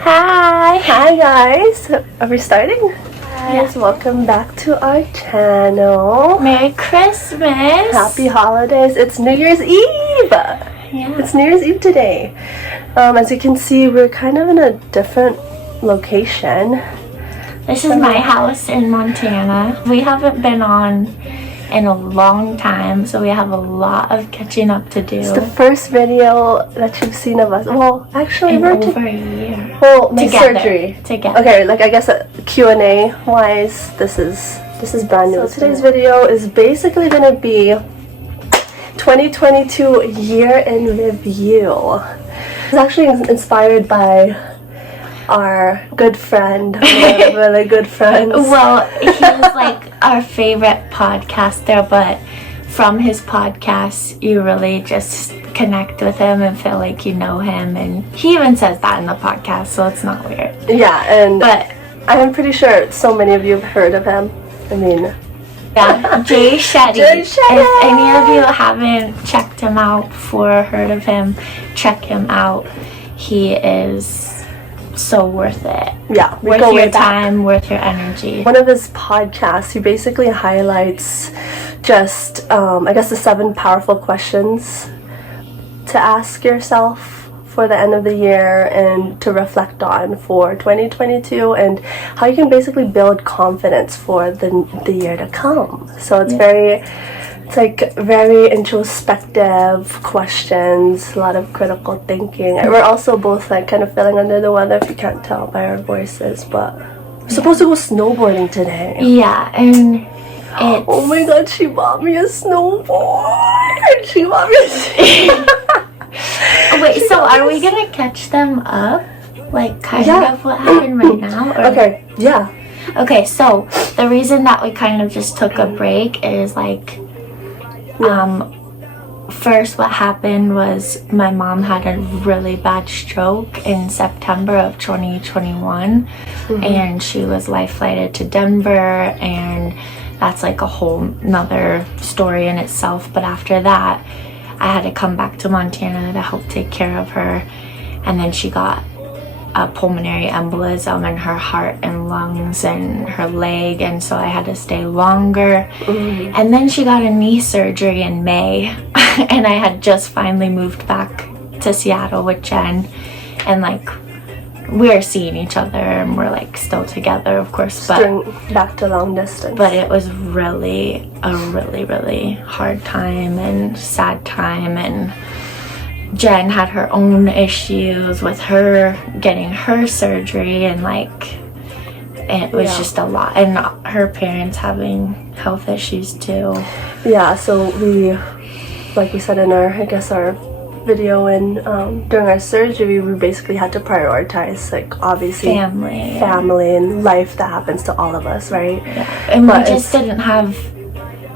Hi guys! Are we starting? Guys, Yeah. welcome back to our channel. Merry Christmas! Happy holidays! It's New Year's Eve! Yeah. It's New Year's Eve today. As you can see, we're kind of in a different location. This is my house in Montana. We haven't been on in a long time, so we have a lot of catching up to do. It's the first video that you've seen of us. Well, actually, in we're over a year. well, my Together. surgery. Together. Okay, like I guess Q&A wise, this is brand new. So today's video is basically gonna be 2022 year in review. It's actually inspired by our good friend, really good friends. Well, he's like our favorite podcaster, but from his podcast, you really just connect with him and feel like you know him. And he even says that in the podcast, so it's not weird. Yeah, and But I'm pretty sure so many of you have heard of him. I mean, yeah, Shetty. Jay Shetty. If any of you haven't checked him out before or heard of him, check him out. He is so worth it. yeah, we Worth go way your back. time, worth your energy. One of his podcasts, he basically highlights just, I guess, the 7 powerful questions to ask yourself for the end of the year and to reflect on for 2022, and how you can basically build confidence for the year to come. So it's very introspective questions, a lot of critical thinking. And we're also both like kind of feeling under the weather, if you can't tell by our voices, but we're supposed to go snowboarding today. Yeah, and it's... Oh my god, she bought me a snowboard! She bought me a Wait, so are we gonna catch them up? Like, kind of what happened right now? Or... Okay, yeah. Okay, so the reason that we kind of just took a break is like, first what happened was my mom had a really bad stroke in September of 2021, and she was life flighted to Denver, and that's like a whole nother story in itself. But after that, I had to come back to Montana to help take care of her, and then she got a pulmonary embolism in her heart and lungs and her leg, and so I had to stay longer. And then she got a knee surgery in May, and I had just finally moved back to Seattle with Jen, and like we're seeing each other and we're like still together, of course, but Back to long distance. but it was really a really hard time and sad time, and Jen had her own issues with her getting her surgery, and like it was just a lot, and her parents having health issues too. Yeah, so we, like we said in our, I guess, our video, and during our surgery, we basically had to prioritize, like, obviously family and life that happens to all of us, right? Yeah. And we just didn't have,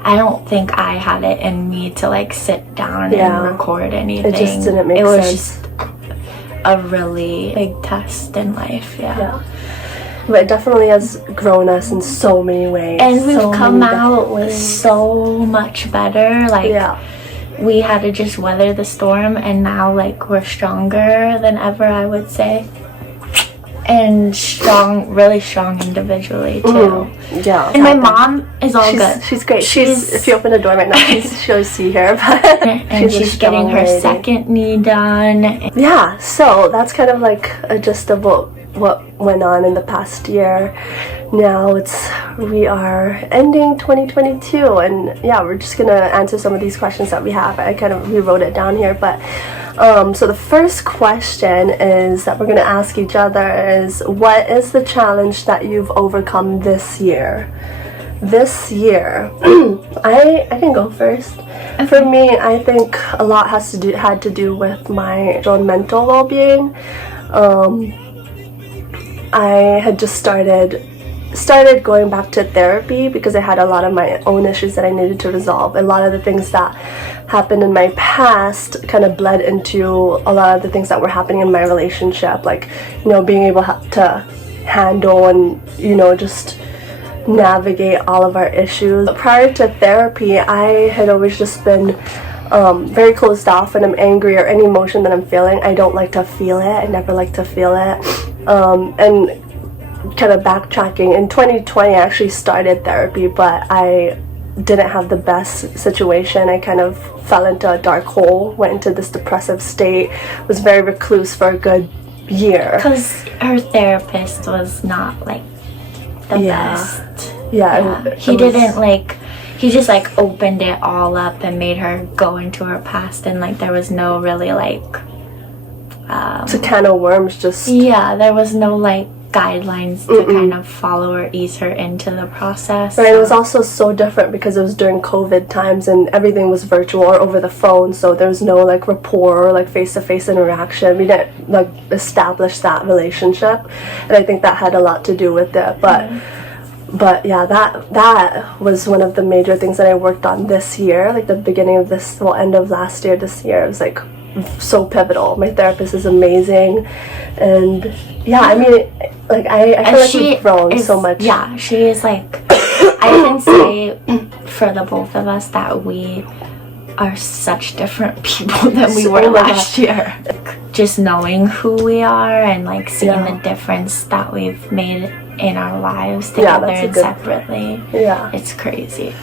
I don't think I had it in me to like sit down and record anything. It just didn't make sense. It was just a really big test in life. Yeah. But it definitely has grown us in so many ways. And we've come out so much better. Like, we had to just weather the storm, and now like we're stronger than ever, I would say. And really strong individually too. Yeah. And my mom is all good. She's great. She's if you open the door right now, she'll see her. But and she's getting her second knee done. Yeah. So that's kind of like a gist of what went on in the past year. Now we are ending 2022, and we're just gonna answer some of these questions that we have. I kind of rewrote it down here, but so the first question is that we're gonna ask each other is, what is the challenge that you've overcome this year? This year, I can go first. Okay. For me, I think a lot had to do with my own mental well-being. I had just started going back to therapy because I had a lot of my own issues that I needed to resolve. A lot of the things that happened in my past kind of bled into a lot of the things that were happening in my relationship, like, being able to handle and, just navigate all of our issues. Prior to therapy, I had always just been very closed off. When I'm angry or any emotion that I'm feeling, I don't like to feel it. I never like to feel it. And kind of backtracking, in 2020 I actually started therapy, but I didn't have the best situation. I kind of fell into a dark hole, went into this depressive state, was very recluse for a good year. Because her therapist was not like the best. Yeah. He just like opened it all up and made her go into her past, and like there was no really like it's a can of worms. Just there was no like guidelines to kind of follow or ease her into the process. Right. It was also so different because it was during COVID times and everything was virtual or over the phone, so there was no like rapport or like face-to-face interaction. We didn't like establish that relationship, and I think that had a lot to do with it. But yeah, that was one of the major things that I worked on this year, like the beginning of this, well, end of last year, this year. It was like so pivotal. My therapist is amazing, and yeah, I mean, like I feel like we've grown so much. Yeah, she is like, I can say for the both of us that we are such different people than we were last year. Just knowing who we are and like seeing the difference that we've made in our lives together and separately. Yeah, it's crazy.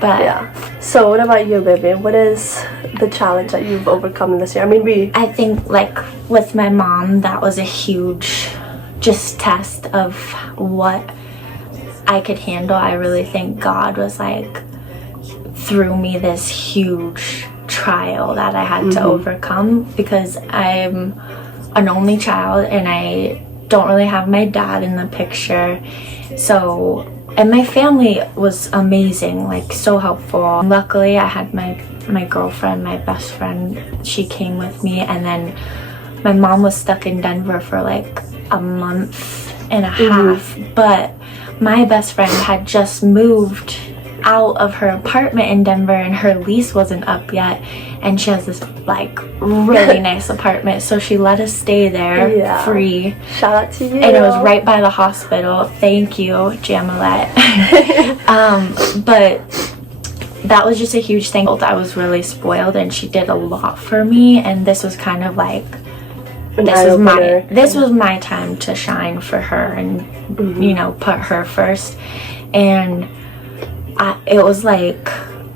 But so what about you, baby? What is the challenge that you've overcome this year? I mean, I think like with my mom, that was a huge just test of what I could handle. I really think God was like threw me this huge trial that I had to overcome, because I'm an only child and I don't really have my dad in the picture. So, and my family was amazing, like so helpful. Luckily I had my girlfriend, my best friend, she came with me, and then my mom was stuck in Denver for like a month and a half, but my best friend had just moved out of her apartment in Denver and her lease wasn't up yet, and she has this like really nice apartment, so she let us stay there free. Shout out to you. And it was right by the hospital. Thank you, Jamalette. But that was just a huge thing. I was really spoiled and she did a lot for me, and this was kind of like this was my time to shine for her and you know, put her first. And it was like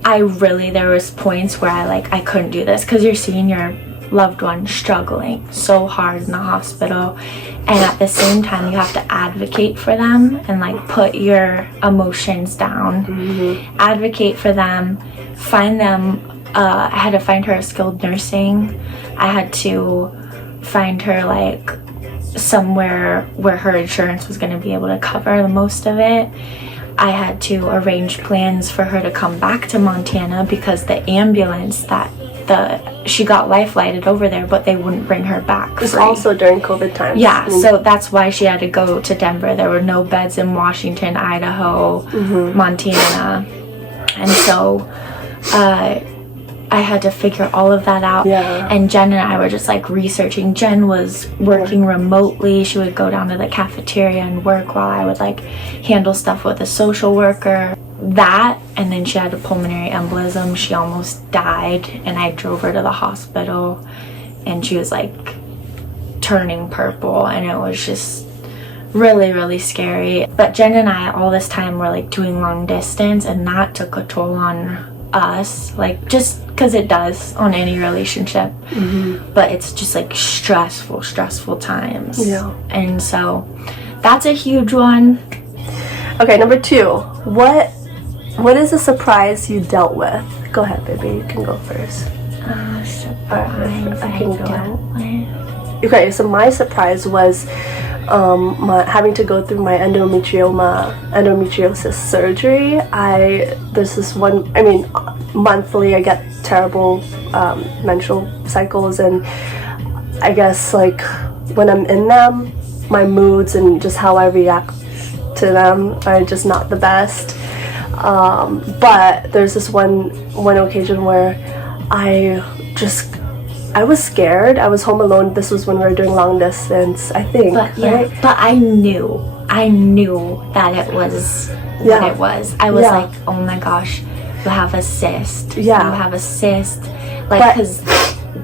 there was points where I couldn't do this, because you're seeing your loved one struggling so hard in the hospital, and at the same time you have to advocate for them and like put your emotions down, advocate for them, find them. I had to find her a skilled nursing. I had to find her like somewhere where her insurance was going to be able to cover the most of it. I had to arrange plans for her to come back to Montana, because the ambulance she got life flighted over there, but they wouldn't bring her back. It was also during COVID times. Yeah, so that's why she had to go to Denver. There were no beds in Washington, Idaho, Montana, and so I had to figure all of that out. And Jen and I were just like researching. Jen was working remotely. She would go down to the cafeteria and work while I would like handle stuff with a social worker. That, and then she had a pulmonary embolism. She almost died, and I drove her to the hospital, and she was like turning purple, and it was just really, really scary. But Jen and I all this time were like doing long distance, and that took a toll on us, like just because it does on any relationship. But it's just like stressful times. And so that's a huge one. Okay, number 2, what is a surprise you dealt with? Go ahead, baby, you can go first. Surprise I dealt with. Okay, so my surprise was having to go through my endometriosis surgery. There's this one, I mean, monthly I get terrible menstrual cycles, and I guess like when I'm in them, my moods and just how I react to them are just not the best. But there's this one occasion where I was scared. I was home alone. This was when we were doing long distance, I think. But right? But I knew that it was what it was. I was like, oh my gosh, you have a cyst. You have a cyst. Like, because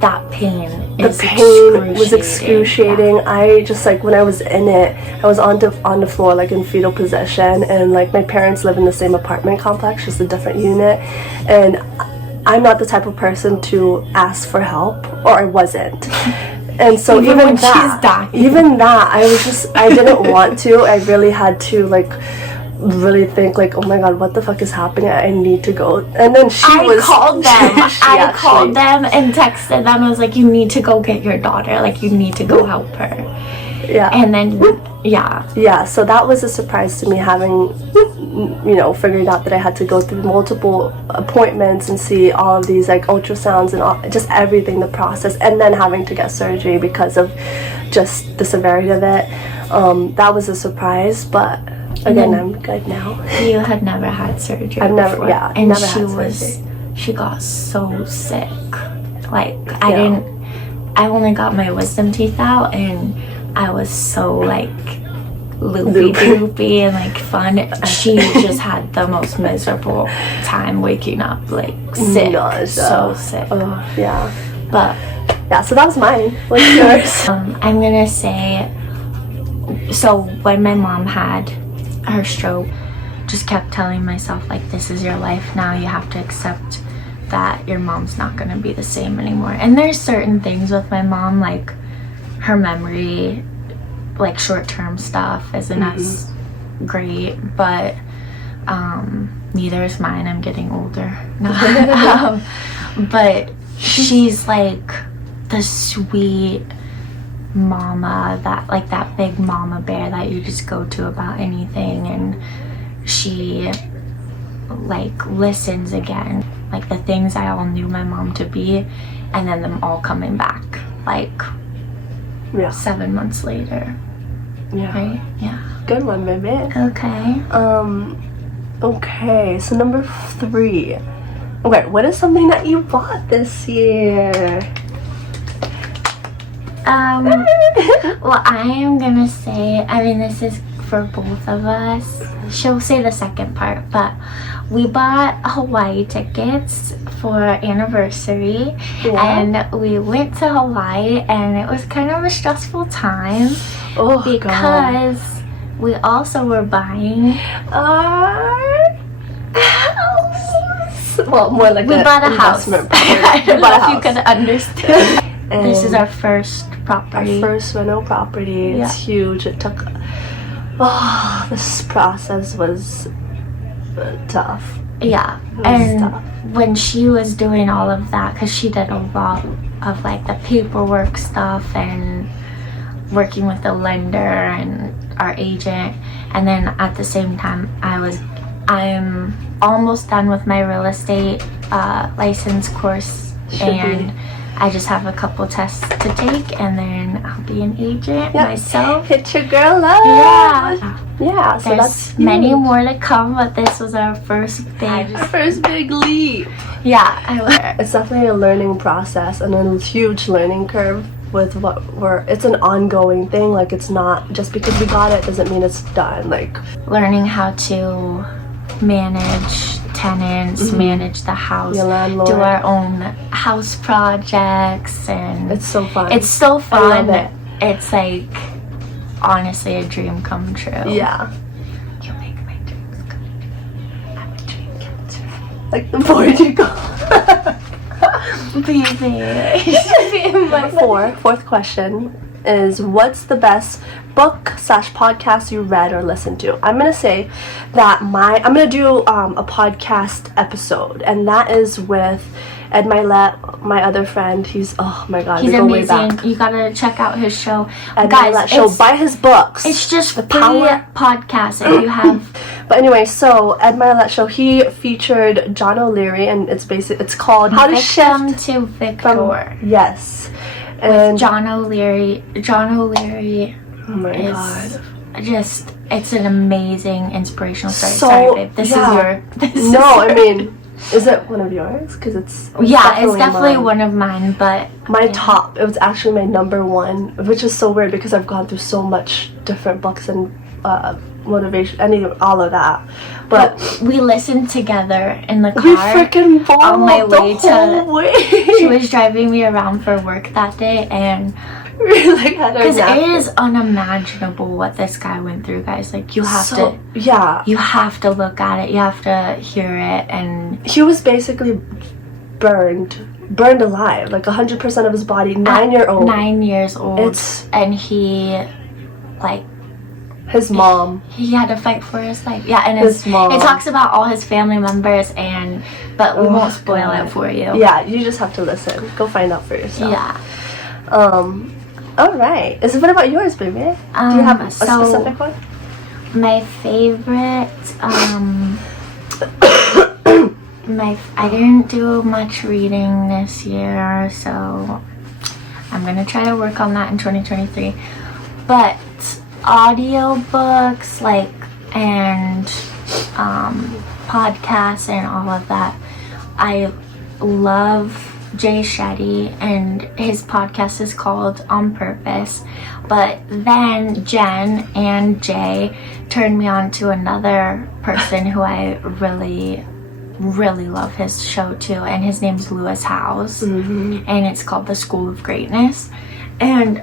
that pain the pain was excruciating. Yeah. I just like when I was in it, I was on the floor like in fetal position, and like my parents live in the same apartment complex, just a different unit, and I'm not the type of person to ask for help, or I wasn't. And so even that, I didn't want to. I really had to like really think like, oh my god, what the fuck is happening? I need to go. And then I called them and texted them. I was like, you need to go get your daughter. Like, you need to go help her. Yeah. And then so that was a surprise to me, having figured out that I had to go through multiple appointments and see all of these like ultrasounds and just everything, the process, and then having to get surgery because of just the severity of it. That was a surprise, but again, I'm good now. You had never had surgery before. And she got so sick. Like, I only got my wisdom teeth out, and I was so like loopy and like fun. She just had the most miserable time waking up, like sick, so sick. But so that was mine. What's yours? I'm gonna say, so when my mom had her stroke, just kept telling myself like, this is your life now, you have to accept that your mom's not gonna be the same anymore. And there's certain things with my mom, like her memory, like short-term stuff isn't as great, but neither is mine. I'm getting older. But she's like the sweet mama, that big mama bear that you just go to about anything, and she like listens again, like the things I all knew my mom to be, and then them all coming back like 7 months later. Right? Good one, baby. Okay. So number 3. Okay, what is something that you bought this year? Well, I am gonna say, I mean, this is for both of us. She'll say the second part, but we bought Hawaii tickets for anniversary, and we went to Hawaii, and it was kind of a stressful time because we also were buying our house. Well, more like we bought a house. I don't know if you can understand. This is our first property. Our first rental property. It's huge. It took... this process was tough. Yeah. Tough. When she was doing all of that, because she did a lot of like the paperwork stuff and working with the lender and our agent, and then at the same time I'm almost done with my real estate license course, and I just have a couple tests to take, and then I'll be an agent myself. Hit your girl up. Yeah. So there's many more to come, but this was our first big leap. Yeah, it's definitely a learning process and a huge learning curve with it's an ongoing thing. Like, it's not just because we got it doesn't mean it's done. Like, learning how to manage tenants, manage the house, your landlord, do our own house projects, and it's so fun. I love it. It's like honestly a dream come true. Yeah. You make my dreams come true. I'm a dream catcher. Like the more you go. Baby. Fourth question is, what's the best book/podcast you read or listened to? I'm gonna say that I'm gonna do a podcast episode, and that is with Ed Milet, my other friend. He's he's amazing. You gotta check out his show. Ed Milet show. Buy his books. It's just the power podcast if you have. But anyway, so Ed Milet show, he featured John O'Leary, and it's called How to Shift to Victor. Yes. And with John O'Leary. Oh my god. It's an amazing inspirational story. Sorry, babe. This is your. I mean, is it one of yours? Because it's definitely one of mine. But top. It was actually my number one, which is so weird because I've gone through so much different books and motivation, all of that. But we listened together in the car. we freaking bawled on my way the whole way. She was driving me around for work that day, and we like had our because it napkins. is unimaginable what this guy went through, guys. Like you have to look at it, you have to hear it, and he was basically burned alive, like 100% of his body. 9 year old. 9 years old. And he, like, his mom. He had to fight for his life. Yeah, and his mom. It talks about all his family members, but we won't spoil it for you. Yeah, you just have to listen. Go find out for yourself. Yeah. All right. What about yours, baby? Do you have a specific one? My favorite, I didn't do much reading this year, so I'm gonna try to work on that in 2023. But audiobooks, like, and podcasts and all of that, I love Jay Shetty, and his podcast is called On Purpose. But then Jen and Jay turned me on to another person who I really love his show too, and his name's Lewis Howes, and it's called The School of Greatness. And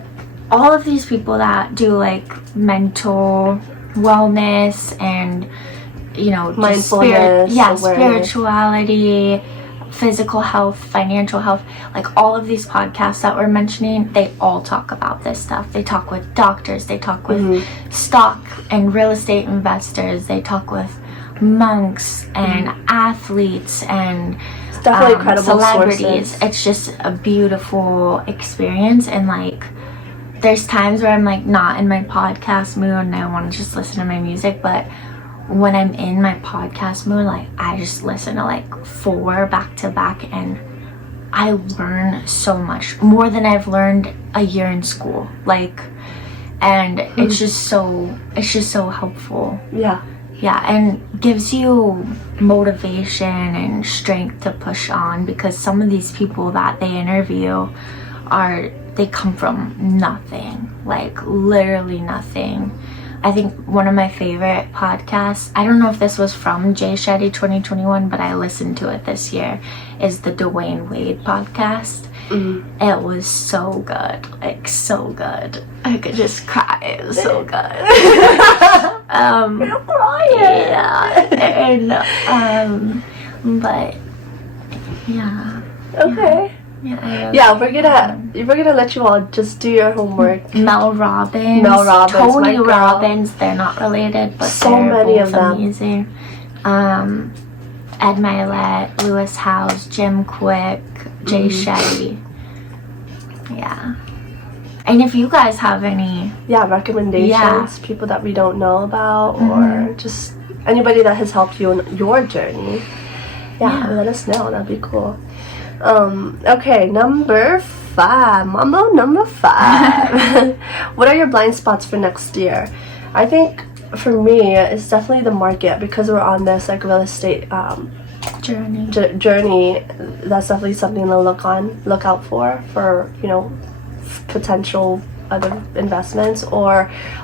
all of these people that do like mental wellness and, you know, mindfulness, spirituality, physical health, financial health, like all of these podcasts that we're mentioning, they all talk about this stuff. They talk with doctors, they talk with stock and real estate investors, they talk with monks and athletes and it's definitely credible celebrities. sources. It's just a beautiful experience, and like there's times where I'm like not in my podcast mood and I want to just listen to my music, but when I'm in my podcast mood, like I just listen to like 4 back to back, and I learn so much more than I've learned a year in school. Like, and it's just so helpful. Yeah, and gives you motivation and strength to push on, because some of these people that they interview they come from nothing, like literally nothing. I think one of my favorite podcasts, I don't know if this was from Jay Shetty 2021, but I listened to it this year, is the Dwayne Wade podcast. It was so good, like so good. I could just cry. It was so good. I'm crying. Yeah, and but yeah. Okay. Yeah, we're gonna let you all just do your homework. Mel Robbins, Tony Robbins, they're not related, but so they're many both of them. amazing. Ed Milet, Lewis Howes, Jim Quick, Jay Shetty. Yeah. And if you guys have any recommendations, people that we don't know about, or just anybody that has helped you in your journey, let us know. That'd be cool. Okay, number 5. Mambo number 5. What are your blind spots for next year? I think for me, it's definitely the market, because we're on this like real estate journey. That's definitely something to look out for, you know, potential other investments, or